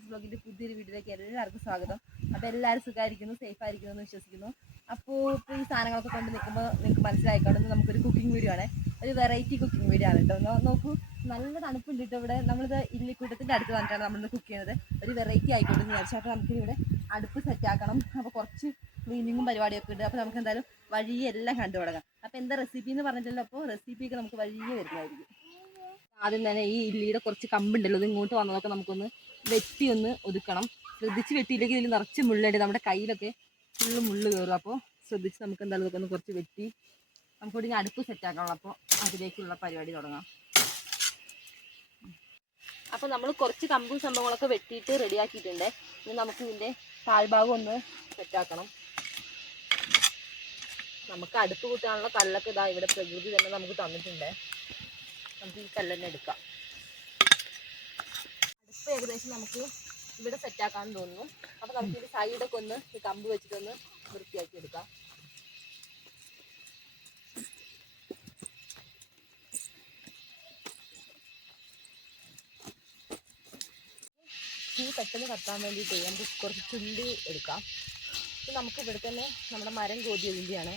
ബ്ലോഗിന്റെ പുതിയൊരു വീഡിയോയിലേക്ക് എല്ലാവർക്കും സ്വാഗതം. അപ്പോൾ എല്ലാവരും സുഖമായിരിക്കുന്നു, സേഫ് ആയിരിക്കുന്നു എന്ന് വിശ്വസിക്കുന്നു. അപ്പോൾ ഇപ്പോൾ ഈ സാധനങ്ങളൊക്കെ കൊണ്ട് നിൽക്കുമ്പോൾ നിങ്ങൾക്ക് മനസ്സിലായിക്കോട്ടെ, നമുക്കൊരു കുക്കിംഗ് വീഡിയോ ആണ്, ഒരു വെറൈറ്റി കുക്കിംഗ് വീഡിയോ ആണ് കേട്ടോ. നോക്കൂ, നല്ല തണുപ്പുണ്ട് കേട്ടോ ഇവിടെ. നമ്മളിത് ഇല്ലിക്കൂട്ടത്തിൻ്റെ അടുത്ത് വന്നിട്ടാണ് നമ്മളിന്ന് കുക്ക് ചെയ്യുന്നത്. ഒരു വെറൈറ്റി ആയിക്കോട്ടെ എന്ന് വിചാരിച്ചു. അപ്പോൾ നമുക്ക് ഇവിടെ അടുപ്പ് സെറ്റാക്കണം. അപ്പോൾ കുറച്ച് ക്ലീനിങ്ങും പരിപാടിയൊക്കെ ഉണ്ട്. അപ്പോൾ നമുക്ക് എന്തായാലും വഴിയെ എല്ലാം കണ്ടു തുടങ്ങാം. അപ്പോൾ എന്താ റെസിപ്പി എന്ന് പറഞ്ഞിട്ടുണ്ടല്ലോ, അപ്പോൾ റെസിപ്പിയൊക്കെ നമുക്ക് വഴിയെ വരുന്നതായിരിക്കും. ആദ്യം തന്നെ ഈ ഇല്ലിയുടെ കുറച്ച് കമ്പുണ്ടല്ലോ, ഇത് ഇങ്ങോട്ട് വന്നതൊക്കെ നമുക്കൊന്ന് വെട്ടി ഒന്ന് ഒതുക്കണം. ശ്രദ്ധിച്ച് വെട്ടിയില്ലെങ്കിൽ ഇതിൽ നിറച്ച് മുള്ളുണ്ട്, നമ്മുടെ കയ്യിലൊക്കെ ഫുള്ള് മുള്ള് കയറും. അപ്പോൾ ശ്രദ്ധിച്ച് നമുക്ക് എന്തായാലും ഇതൊക്കെ ഒന്ന് കുറച്ച് വെട്ടി നമുക്കിവിടെ ഇനി അടുപ്പ് സെറ്റാക്കണം. അപ്പോൾ അതിലേക്കുള്ള പരിപാടി തുടങ്ങാം. അപ്പോൾ നമ്മൾ കുറച്ച് കമ്പും സംഭവങ്ങളൊക്കെ വെട്ടിയിട്ട് റെഡിയാക്കിയിട്ടുണ്ട്. ഇനി നമുക്ക് ഇതിൻ്റെ താഴ്ഭാഗം ഒന്ന് സെറ്റാക്കണം. നമുക്ക് അടുപ്പ് കൂട്ടാനുള്ള കല്ലൊക്കെ ഇതാ ഇവിടെ പ്രകൃതി തന്നെ നമുക്ക് തന്നിട്ടുണ്ട്. നമുക്ക് ഈ കല്ല് തന്നെ എടുക്കാം. അടുപ്പ് ഏകദേശം നമുക്ക് ഇവിടെ സെറ്റാക്കാമെന്ന് തോന്നുന്നു. അപ്പോൾ നമുക്ക് ഇതിൻ്റെ സൈഡൊക്കെ ഒന്ന് ഈ കമ്പ് വെച്ചിട്ടൊന്ന് വൃത്തിയാക്കി എടുക്കാം. തീ പെട്ടെന്ന് കത്താൻ വേണ്ടിയിട്ട് നമുക്ക് കുറച്ച് ചുള്ളി എടുക്കാം. ഇത് നമുക്ക് ഇവിടെ തന്നെ നമ്മുടെ മരം കോതിയതിൻ്റെയാണ്.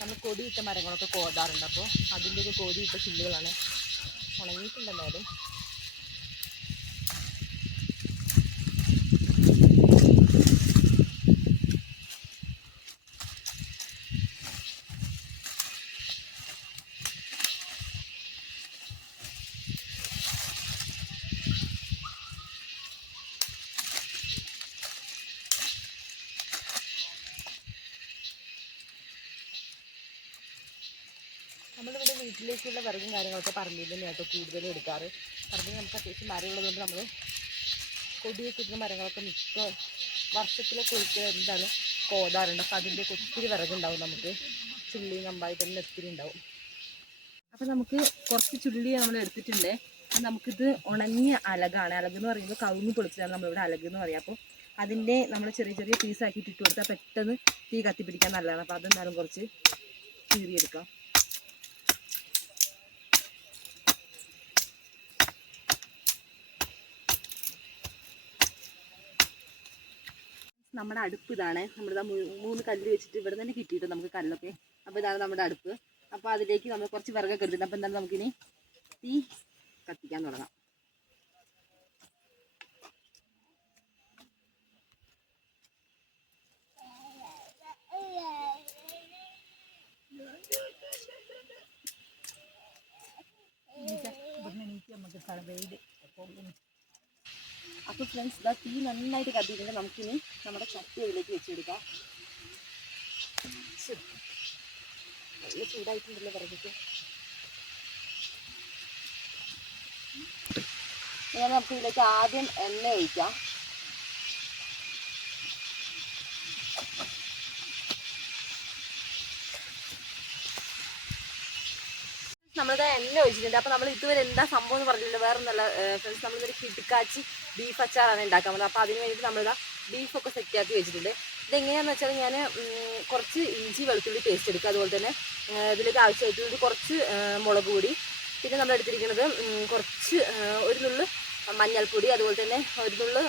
നമ്മൾ കൊടിയിട്ട മരങ്ങളൊക്കെ കോതാറുണ്ട്. അപ്പോൾ അതിൻ്റെയൊക്കെ കോതിയിട്ട ചില്ലുകളാണ്, ഉണങ്ങിയിട്ടുണ്ടെന്നാലും. നമ്മളിവിടെ വീട്ടിലേക്കുള്ള വിറകും കാര്യങ്ങളൊക്കെ പറമ്പിൽ തന്നെയാട്ടോ കൂടുതലും എടുക്കാറ്. പറമ്പിൽ നമുക്ക് അത്യാവശ്യം മരമുള്ളതുകൊണ്ട് നമ്മൾ കൊടിയൊക്കെ ഇടുന്ന മരങ്ങളൊക്കെ മിക്ക വർഷത്തിലൊക്കെ ഒരിക്കലും എന്തായാലും കോതാറുണ്ട്. അപ്പോൾ അതിൻ്റെയൊക്കെ ഒത്തിരി വിറകുണ്ടാവും, നമുക്ക് ചുള്ളി നമ്പായി തന്നെ ഒത്തിരി ഉണ്ടാവും. അപ്പോൾ നമുക്ക് കുറച്ച് ചുള്ളി നമ്മൾ എടുത്തിട്ടുണ്ട്. നമുക്കിത് ഉണങ്ങിയ അലകാണ്. അലകെന്ന് പറയുമ്പോൾ കവുങ്ങ് പൊളിച്ചതാണ് നമ്മളിവിടെ അലകെന്ന് പറയാം. അപ്പോൾ അതിൻ്റെ നമ്മൾ ചെറിയ ചെറിയ പീസാക്കിയിട്ട് ഇട്ട് കൊടുത്താൽ പെട്ടെന്ന് തീ കത്തിപ്പിടിക്കാൻ നല്ലതാണ്. അപ്പോൾ അതെന്തായാലും കുറച്ച് കീറിയെടുക്കാം. നമ്മുടെ അടുപ്പ് ഇതാണ്. നമ്മളിതാ 3 കല്ല് വെച്ചിട്ട് ഇവിടെ തന്നെ കിട്ടിയിട്ട് നമുക്ക് കല്ലൊക്കെ. അപ്പോൾ ഇതാണ് നമ്മുടെ അടുപ്പ്. അപ്പോൾ അതിലേക്ക് നമ്മൾ കുറച്ച് വിറകൊക്കെ എടുത്തിട്ടുണ്ട്. അപ്പോൾ എന്തായാലും നമുക്കിനി തീ കത്തിക്കാൻ തുടങ്ങാം. അപ്പോൾ ഫ്രണ്ട്സ്, ഇതാ തീ നന്നായിട്ട് കത്തിയിട്ടുണ്ട്. നമുക്കിനി നമ്മുടെ ചട്ടി അതിലേക്ക് വെച്ചെടുക്കാം. നല്ല ചൂടായിട്ടുണ്ടല്ലോ വിറകൊക്കെ. അങ്ങനെ നമുക്ക് ഇതിലേക്ക് ആദ്യം എണ്ണ ഒഴിക്കാം. നമ്മളിത് എണ്ണ ഒഴിച്ചിട്ടുണ്ട്. അപ്പോൾ നമ്മൾ ഇതുവരെ എന്താ സംഭവം എന്ന് പറഞ്ഞില്ല, വേറെ ഒന്നല്ല ഫ്രണ്ട്സ്, നമ്മളിതൊരു കിടുക്കാച്ചി ബീഫ് അച്ചാറാണ് ഉണ്ടാക്കാൻ പോകുന്നത്. അപ്പോൾ അതിന് വേണ്ടിയിട്ട് നമ്മളിതാ ബീഫൊക്കെ സെറ്റാക്കി വെച്ചിട്ടുണ്ട്. ഇതെങ്ങനെയാണെന്ന് വെച്ചാൽ ഞാൻ കുറച്ച് ഇഞ്ചി വെളുത്തുള്ളി പേസ്റ്റ് എടുക്കുക. അതുപോലെ തന്നെ ഇതിലേക്ക് ആവശ്യമായിട്ടുള്ളത് കുറച്ച് മുളക് പൊടി, പിന്നെ നമ്മൾ എടുത്തിരിക്കുന്നത് കുറച്ച് ഒരു നുള്ളു മഞ്ഞൾപ്പൊടി, അതുപോലെ തന്നെ ഒരു നുള്ളു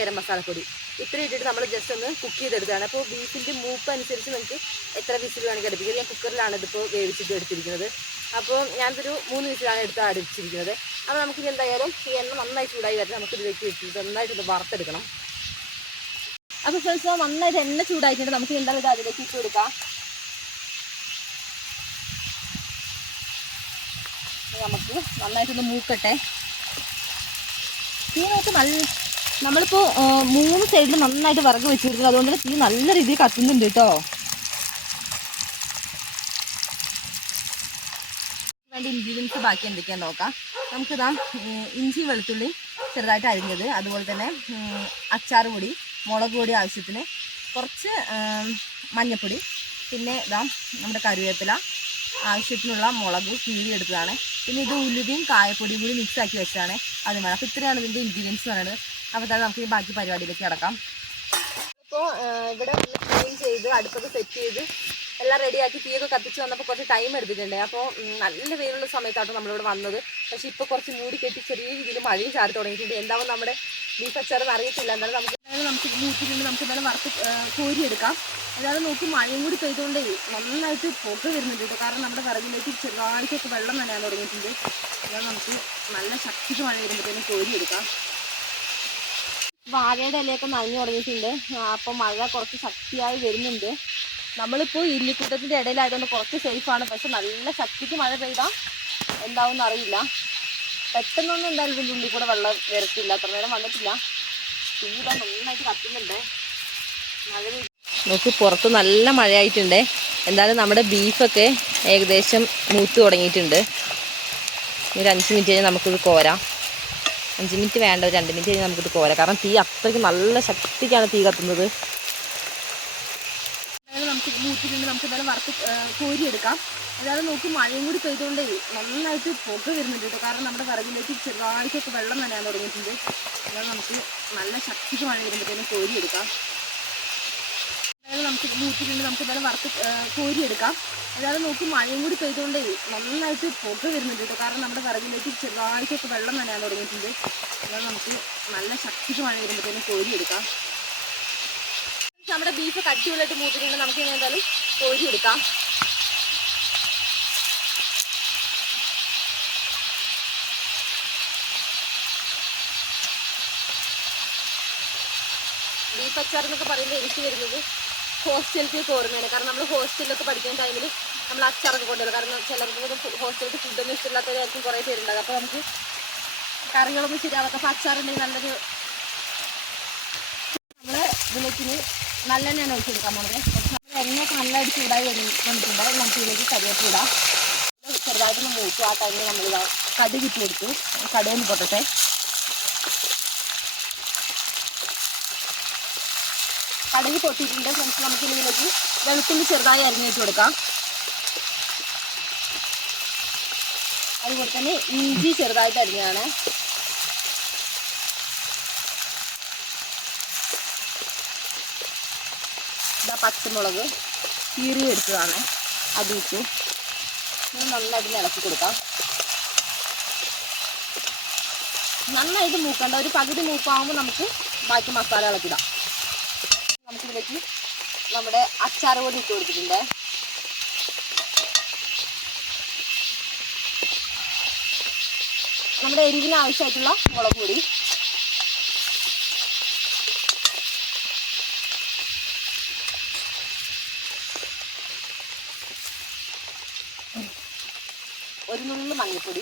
ഗരം മസാലപ്പൊടി. ഇത്രയും ഇട്ടിട്ട് നമ്മൾ ജസ്റ്റ് ഒന്ന് കുക്ക് ചെയ്തെടുക്കുകയാണ്. അപ്പോൾ ബീഫിൻ്റെ മൂപ്പ് അനുസരിച്ച് നമുക്ക് എത്ര വിസിൽ വേണമെങ്കിൽ അടുപ്പിക്കുക. ഞാൻ കുക്കറിലാണ് ഇതിപ്പോൾ വേവിച്ചിട്ട് എടുത്തിരിക്കുന്നത്. അപ്പോൾ ഞാനിതൊരു 3 വിസിലാണ് എടുത്ത് അടിച്ചിരിക്കുന്നത്. അപ്പോൾ നമുക്കിനി എന്തായാലും ഈ എണ്ണ നന്നായി ചൂടായി വരണം. നമുക്ക് ഇതിലേക്ക് ഇട്ടിട്ട് നന്നായിട്ടൊന്ന് വറുത്തെടുക്കണം. അപ്പോൾ ഫ്രണ്ട്സ്, നന്നായിട്ട് എണ്ണ ചൂടായിട്ടുണ്ട്. നമുക്ക് എന്തായാലും ഇത് അതിലേക്ക് ഇട്ട് കൊടുക്കാം. നമുക്ക് നന്നായിട്ടൊന്ന് മൂക്കട്ടെ. തീ നമുക്ക് നമ്മളിപ്പോൾ 3 സൈഡിൽ നന്നായിട്ട് വിറക് വെച്ച് കൊടുക്കുന്നത്. അതുകൊണ്ട് തന്നെ തീ നല്ല രീതിയിൽ കത്തുന്നുണ്ട് കേട്ടോ. വേണ്ട ഇൻഗ്രീഡിയൻസ് ബാക്കി എന്തൊക്കെയാണെന്ന് നോക്കാം. നമുക്കിതാ ഇഞ്ചി വെളുത്തുള്ളി ചെറുതായിട്ട് അരിഞ്ഞത്, അതുപോലെ തന്നെ അച്ചാർ പൊടി, മുളക് പൊടി ആവശ്യത്തിന്, കുറച്ച് മഞ്ഞൾപ്പൊടി, പിന്നെ ഇതാ നമ്മുടെ കറിവേപ്പില, ആവശ്യത്തിനുള്ള മുളക് കീറി എടുത്തതാണ്. പിന്നെ ഇത് ഉലുവയും കായപ്പൊടിയും കൂടി മിക്സ് ആക്കി വെച്ചതാണ്. അത് വേണം. അപ്പോൾ ഇത്രയാണ് ഇതിൻ്റെ ഇൻഗ്രീഡിയൻസ് പറയുന്നത്. അപ്പോൾ അതായത് നമുക്ക് ബാക്കി പരിപാടിയിലേക്ക് കിടക്കാം. ഇപ്പോൾ ഇവിടെ ക്ലീൻ ചെയ്ത് അടുപ്പൊക്കെ സെറ്റ് ചെയ്ത് എല്ലാം റെഡിയാക്കി തീയൊക്കെ കത്തിച്ച് വന്നപ്പോൾ കുറച്ച് ടൈം എടുത്തിട്ടുണ്ട്. അപ്പോൾ നല്ല വെയിലുള്ള സമയത്താണ് നമ്മളിവിടെ വന്നത്. പക്ഷേ ഇപ്പോൾ കുറച്ച് മൂടി കെട്ടി ചെറിയ രീതിയിൽ മഴയും ചാറി തുടങ്ങിയിട്ടുണ്ട്. എന്താവും നമ്മുടെ ബീഫ് അച്ചാറെന്ന് അറിയത്തില്ല. എന്തായാലും നമുക്ക് മൂത്തിട്ടുണ്ട്. നമുക്ക് എന്തായാലും വറുത്ത് കോരിയെടുക്കാം. അതായത് നോക്കി മഴയും കൂടി പെയ്തുകൊണ്ടേ നന്നായിട്ട് പുക വരുന്നുണ്ട് കേട്ടോ. കാരണം നമ്മുടെ വിറകിലേക്ക് ചെറുതായിട്ടൊക്കെ വെള്ളം നനയാൻ തുടങ്ങിയിട്ടുണ്ട്. അതായത് നമുക്ക് നല്ല ശക്തിക്ക് മഴ വരുമ്പോഴത്തേനും കോരിയെടുക്കാം. വാഴയുടെ ഇലയൊക്കെ നനഞ്ഞു തുടങ്ങിയിട്ടുണ്ട്. അപ്പോൾ മഴ കുറച്ച് ശക്തിയായി വരുന്നുണ്ട്. നമ്മളിപ്പോൾ ഇല്ലിക്കൂട്ടത്തിൻ്റെ ഇടയിലായതുകൊണ്ട് കുറച്ച് സേഫാണ്. പക്ഷെ നല്ല ശക്തിക്ക് മഴ പെയ്താൽ എന്താവും അറിയില്ല. പെട്ടെന്നൊന്നും എന്തായാലും ഇതിൻ്റെ ഉള്ളിൽ കൂടെ വെള്ളം വരത്തില്ല. അത്ര നേരം വന്നിട്ടില്ല. തീരെ നന്നായിട്ട് കത്തുന്നുണ്ട്. മഴ നോക്ക്, പുറത്ത് നല്ല മഴയായിട്ടുണ്ട്. എന്തായാലും നമ്മുടെ ബീഫൊക്കെ ഏകദേശം മൂത്ത് തുടങ്ങിയിട്ടുണ്ട്. ഒരു 5 മിനിറ്റ് കഴിഞ്ഞാൽ നമുക്കിത് കോരാം. 5 മിനിറ്റ് വേണ്ട, ഒരു 2 മിനിറ്റ് കഴിഞ്ഞാൽ നമുക്കിത് കോരാം. കാരണം തീ അത്രയ്ക്ക് നല്ല ശക്തിക്കാണ് തീ കത്തുന്നത്. നമുക്ക് മൂത്തിട്ടുണ്ട്. നമുക്ക് എന്തായാലും വറുത്ത് കോരിയെടുക്കാം. അതായത് നോക്കി മഴയും കൂടി പെയ്തുകൊണ്ടേ നന്നായിട്ട് പുക വരുന്നുണ്ട് കേട്ടോ. കാരണം നമ്മുടെ വിറകിലേക്ക് ചെറുതായിട്ടൊക്കെ വെള്ളം നനയാൻ തുടങ്ങിയിട്ടുണ്ട്. അതായത് നമുക്ക് നല്ല ശക്തിക്ക് മഴ വരുമ്പോഴത്തേനും കോരിയെടുക്കാം. അതായത് നമുക്ക് മൂത്തിട്ടുണ്ട്. നമുക്ക് എന്തായാലും വറുത്ത് കോരിയെടുക്കാം. അതായത് നോക്കി മഴയും കൂടി പെയ്തുകൊണ്ടേ നന്നായിട്ട് പുക വരുന്നുണ്ട് കേട്ടോ. കാരണം നമ്മുടെ വിറകിലേക്ക് ചെറുതായിട്ടൊക്കെ വെള്ളം നനയാൻ തുടങ്ങിയിട്ടുണ്ട്. അതായത് നമുക്ക് നല്ല ശക്തിക്ക് മഴ വരുമ്പോഴത്തേനും കോരിയെടുക്കാം. നമ്മുടെ ബീഫ് കട്ടിയുള്ളായിട്ട് മൂത്തിട്ടുണ്ട്. നമുക്ക് ഇനി എന്തായാലും കോരിയെടുക്കാം. ബീഫ് അച്ചാർ എന്നൊക്കെ പറയുമ്പോൾ എനിക്ക് വരുന്നത് ഹോസ്റ്റലിലേക്ക് ഓർമ്മയാണ്. കാരണം നമ്മൾ ഹോസ്റ്റലിലൊക്കെ പഠിക്കുന്ന ടൈമിൽ നമ്മൾ അച്ചാറൊക്കെ കൊണ്ടുവരും. കാരണം ചിലർക്ക് ഹോസ്റ്റലിൽ ഫുഡൊന്നും ഇഷ്ടമില്ലാത്തവരായിരിക്കും കുറേ പേരുണ്ടാകും. അപ്പോൾ നമുക്ക് കറികളൊന്നും ശരിയാവാത്ത അപ്പോൾ അച്ചാറുണ്ടെങ്കിൽ നല്ലൊരു നമ്മൾ ഇതിലേക്ക് നല്ലെണ്ണയാണ് ഒഴിച്ചെടുക്കാൻ പോകുന്നത്. പക്ഷേ എണ്ണയൊക്കെ നല്ലതായിട്ട് ചൂടായി വന്നിട്ടുണ്ട്. നമുക്ക് ഇതിലേക്ക് കരിവേപ്പില ഇടാം. ചെറുതായിട്ടൊന്ന് മൂത്തു. ആ ടൈമിൽ നമ്മൾ കടുക് ഇട്ട് കൊടുത്തു. കടുകൊന്ന് പൊട്ടട്ടെ. കടുക് പൊട്ടിയിട്ടുണ്ട്. ഫ്രണ്ട്സ്, നമുക്ക് ഇതിലേക്ക് വെളുത്തുള്ളി ചെറുതായി അരിഞ്ഞിട്ട് കൊടുക്കാം. അതുപോലെ തന്നെ ഇഞ്ചി ചെറുതായിട്ട് അരിഞ്ഞാണ്. പച്ചമുളക് കീറി എടുത്തതാണ്, അത് ഇട്ടു. നന്നായിട്ട് ഇളക്കി കൊടുക്കാം. നന്നായിട്ട് മൂക്കണ്ട, ഒരു പകുതി മൂപ്പാകുമ്പോൾ നമുക്ക് ബാക്കി മസാലകളൊക്കെ ഇടാം. നമുക്കിതിലേക്ക് നമ്മുടെ അച്ചാർ പൊടി ഇട്ട് കൊടുത്തിട്ടുണ്ട്. നമ്മുടെ എരിവിന് ആവശ്യമായിട്ടുള്ള മുളക് പൊടി, ഒരു നുള്ളു മഞ്ഞൾപ്പൊടി.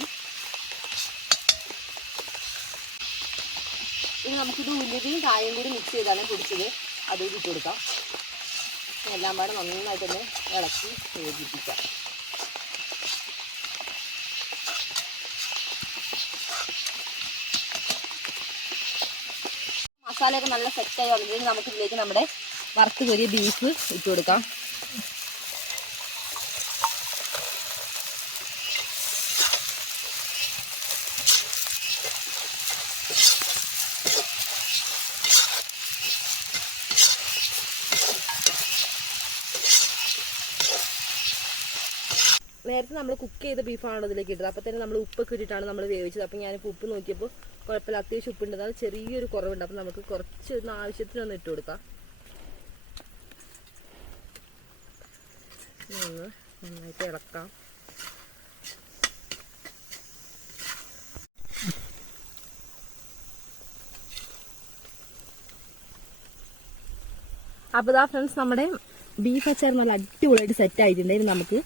ഇനി നമുക്കിത് ഉലുവയും കായും കൂടി മിക്സ് ചെയ്താണ് പൊടിച്ചത്, അതും ഇട്ട് കൊടുക്കാം. എല്ലാം പാടെ നന്നായിട്ടൊന്ന് ഇളക്കി യോജിപ്പിക്കാം. മസാലയൊക്കെ നല്ല സെറ്റായി വന്നിട്ട് നമുക്കിതിലേക്ക് നമ്മുടെ വറുത്ത് കോരിയ ബീഫ് ഇട്ട് കൊടുക്കാം. നേരത്തെ നമ്മൾ കുക്ക് ചെയ്ത ബീഫാണല്ലോ ഇതിലേക്ക് ഇട്ടത്. അപ്പോൾ തന്നെ നമ്മൾ ഉപ്പൊക്കെ ഇട്ടിട്ടാണ് നമ്മൾ വേവിച്ചത്. അപ്പോൾ ഞാനിപ്പോൾ ഉപ്പ് നോക്കിയപ്പോൾ കുഴപ്പമില്ല, അത്യാവശ്യം ഉപ്പുണ്ട്. അത് ചെറിയൊരു കുറവുണ്ട്. അപ്പോൾ നമുക്ക് കുറച്ച് ആവശ്യത്തിനൊന്ന് ഇട്ട് കൊടുക്കാം. നന്നായിട്ട് ഇളക്കാം. അപ്പോൾ ഇതാ ഫ്രണ്ട്സ്, നമ്മുടെ ബീഫ് അച്ചാർ നല്ല അടിപൊളിയായിട്ട് സെറ്റ് ആയിട്ടുണ്ടെങ്കിൽ നമുക്ക്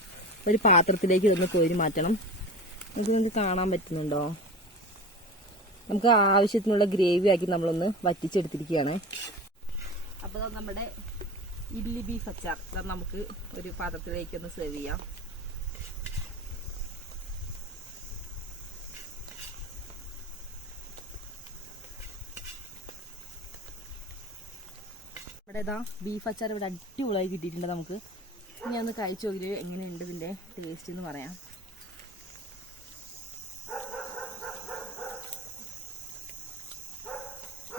ഒരു പാത്രത്തിലേക്ക് ഇതൊന്ന് കോരി മാറ്റണം. നിങ്ങൾക്ക് കാണാൻ പറ്റുന്നുണ്ടോ? നമുക്ക് ആവശ്യത്തിനുള്ള ഗ്രേവി ആക്കി നമ്മളൊന്ന് വറ്റിച്ചെടുത്തിരിക്കുകയാണ്. അപ്പോൾ നമ്മുടെ ഇഡ്ലി ബീഫ് അച്ചാർ നമുക്ക് ഒരു പാത്രത്തിലേക്ക് ഒന്ന് സെർവ് ചെയ്യാം. ഇവിടെ ഇതാ ബീഫ് അച്ചാർ ഇവിടെ അടിപൊളിയായി കിട്ടിയിട്ടുണ്ട്. നമുക്ക് ഇനി ഒന്ന് കഴിച്ചു നോക്കിയിട്ട് എങ്ങനെയുണ്ട് ഇതിൻ്റെ ടേസ്റ്റ് എന്ന് പറയാം.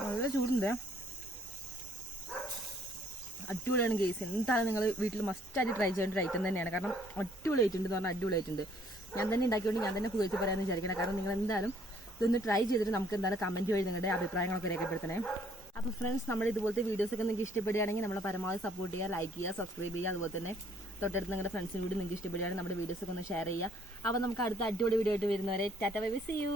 നല്ല ചൂടുണ്ട്, അടിപൊളിയാണ് ഗെയ്സ്. എന്താണ് നിങ്ങൾ വീട്ടിൽ മസ്റ്റായിട്ട് ട്രൈ ചെയ്യേണ്ട ഒരു ഐറ്റം തന്നെയാണ്. കാരണം അടിപൊളിയായിട്ടുണ്ട് എന്ന് പറഞ്ഞാൽ അടിപൊളിയായിട്ടുണ്ട്. ഞാൻ തന്നെ ഉണ്ടാക്കിയോണ്ട് ഞാൻ തന്നെ പുകഴ്ത്തി പറയാമെന്ന് വിചാരിക്കണം. കാരണം നിങ്ങൾ എന്തായാലും ഇതൊന്ന് ട്രൈ ചെയ്തിട്ട് നമുക്ക് എന്തായാലും കമൻറ്റ് വഴി നിങ്ങളുടെ അഭിപ്രായങ്ങളൊക്കെ രേഖപ്പെടുത്തണേ. അപ്പോൾ ഫ്രണ്ട്സ്, നമ്മുടെ ഇതുപോലത്തെ വീഡിയോസൊക്കെ നിങ്ങൾക്ക് ഇഷ്ടപ്പെടുകയാണെങ്കിൽ നമ്മളെ പരമാവധി സപ്പോർട്ട് ചെയ്യുക, ലൈക്ക് ചെയ്യുക, സബ്സ്ക്രൈബ് ചെയ്യുക. അതുപോലെ തന്നെ തൊട്ടടുത്ത് നിങ്ങളുടെ ഫ്രണ്ട്സിന് വീഡിയോ നിങ്ങൾക്ക് ഇഷ്ടപ്പെടുകയാണെങ്കിൽ നമ്മുടെ വീഡിയോസൊക്കെ ഒന്ന് ഷെയർ ചെയ്യുക. അപ്പോൾ നമുക്ക് അടുത്ത അടിപൊളി വീഡിയോ ആയിട്ട് വരുന്നവരെ tata bye bye, see U.